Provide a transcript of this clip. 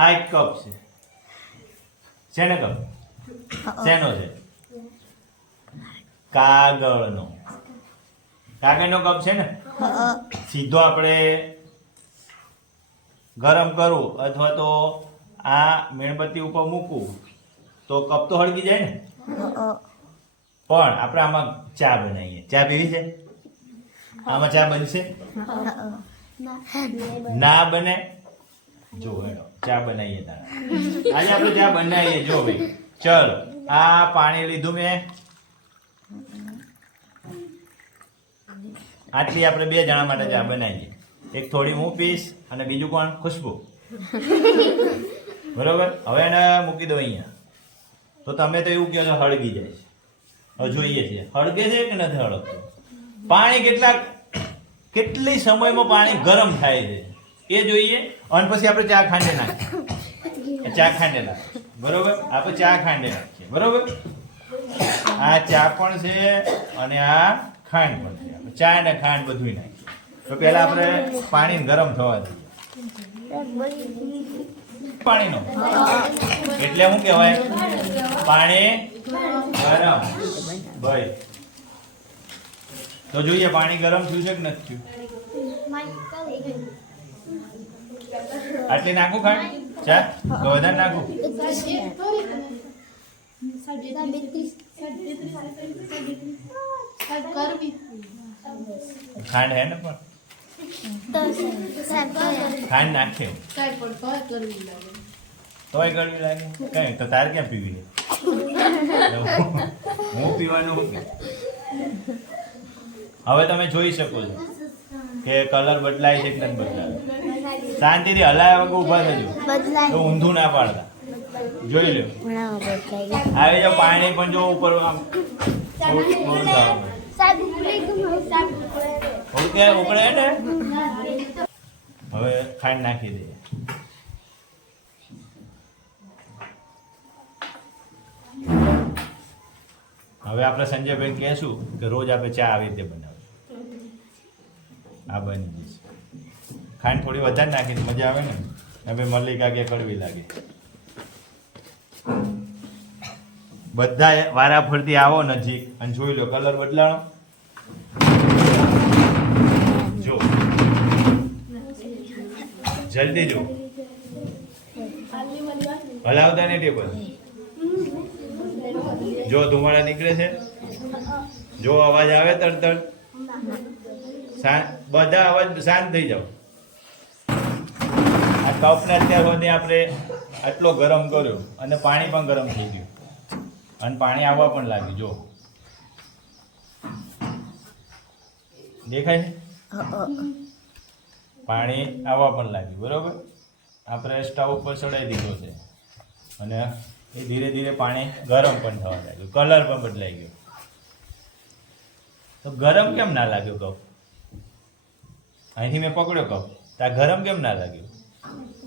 આ એક કપ છે. શેનો કપ? શેનો છે? કાગળનો. કાગળનો કપ છે ને? સીધો આપણે ગરમ કરવું અથવા તો આ મીણબત્તી ઉપર મૂકવું તો કપ તો હળગી જાય ને. પણ આપણે આમાં ચા બનાવીએ. ચા પીવી છે? આમાં ચા બનશે? ના બને. જો હેડો ચા બનાવીએ તારા. આજે આપણે ચા બનાવીએ. જો ભાઈ ચલ આ પાણી લીધું મેં. આટલી આપણે 2 જણા માટે ચા બનાવીએ. એક થોડી હું પીશ અને બીજું કોણ? ખુશ્બુ. બરોબર. હવે એને મૂકી દો અહીંયા. તો તમે તો એવું કહો છો હળગી જાય છે. હવે જોઈએ છીએ હળગે છે કે નથી હળગતું. પાણી કેટલી સમયમાં પાણી ગરમ થાય છે એ જોઈએ. અને પછી આપણે ચા ખાંડે નાખીએ. ચા ખાંડે નાખીએ. બરોબર. આપણે ચા ખાંડે નાખીએ. બરોબર. આ ચા પણ છે અને આ ખાંડ પણ છે. આપણે ચા અને ખાંડ બધું નાખીએ. તો પહેલા આપણે પાણી ગરમ થવા દઈએ. પાણીનો એટલે શું કહેવાય? પાણી ગરમ. ભાઈ તો જોઈએ પાણી ગરમ થયું છે કે નથી થયું. આટલી નાખું ખાંડ? ચા તો વધારે નાખું? ખાંડ હે ને પણ ખાંડ નાખે તોય ગળવી લાગે. કઈ તો તારે ક્યાં પીવી? હું પીવાનું શું કે? હવે તમે જોઈ શકો છો કે કલર બદલાય છે કે નથી બદલાય. શાંતિથી હલાયા વગર ઊભા થજો. તો ઊંધું ના પાડતા. જોઈ લો આવે જો પાણી પણ જો ઉપર આમ ઉકળે ને. હવે ખાંડ નાખી દઈએ. હવે આપણે સંજયભાઈ કહેશું કે રોજ આપણે ચા આવી રીતે બનાવીએ. આ બની જશે. ખાંડ થોડી વધારે નાખી તો મજા આવે ને. હવે મલ્લિકા કે કડવી લાગે. બધા વારા ફરતી આવો નજીક અને જોઈ લો કલર બદલાણો. જો જલ્દી જો હલાવતા ને ટેબલ. જો ધુમાડા નીકળે છે. જો અવાજ આવે તડતડ. બધા અવાજ શાંત થઈ જાવ. આ કપને અત્યાર સુધી આપણે આટલો ગરમ કર્યો અને પાણી પણ ગરમ થઈ ગયું અને પાણી આવવા પણ લાગ્યું. જો દેખાય છે પાણી આવવા પણ લાગ્યું. બરોબર. આપણે સ્ટવ ઉપર ચડાવી દીધો છે અને એ ધીરે ધીરે પાણી ગરમ પણ થવા લાગ્યું. કલર પણ બદલાઈ ગયો. તો ગરમ કેમ ના લાગ્યો કપ? અહીંથી મેં પકડ્યો કપ તો આ ગરમ કેમ ના લાગ્યું?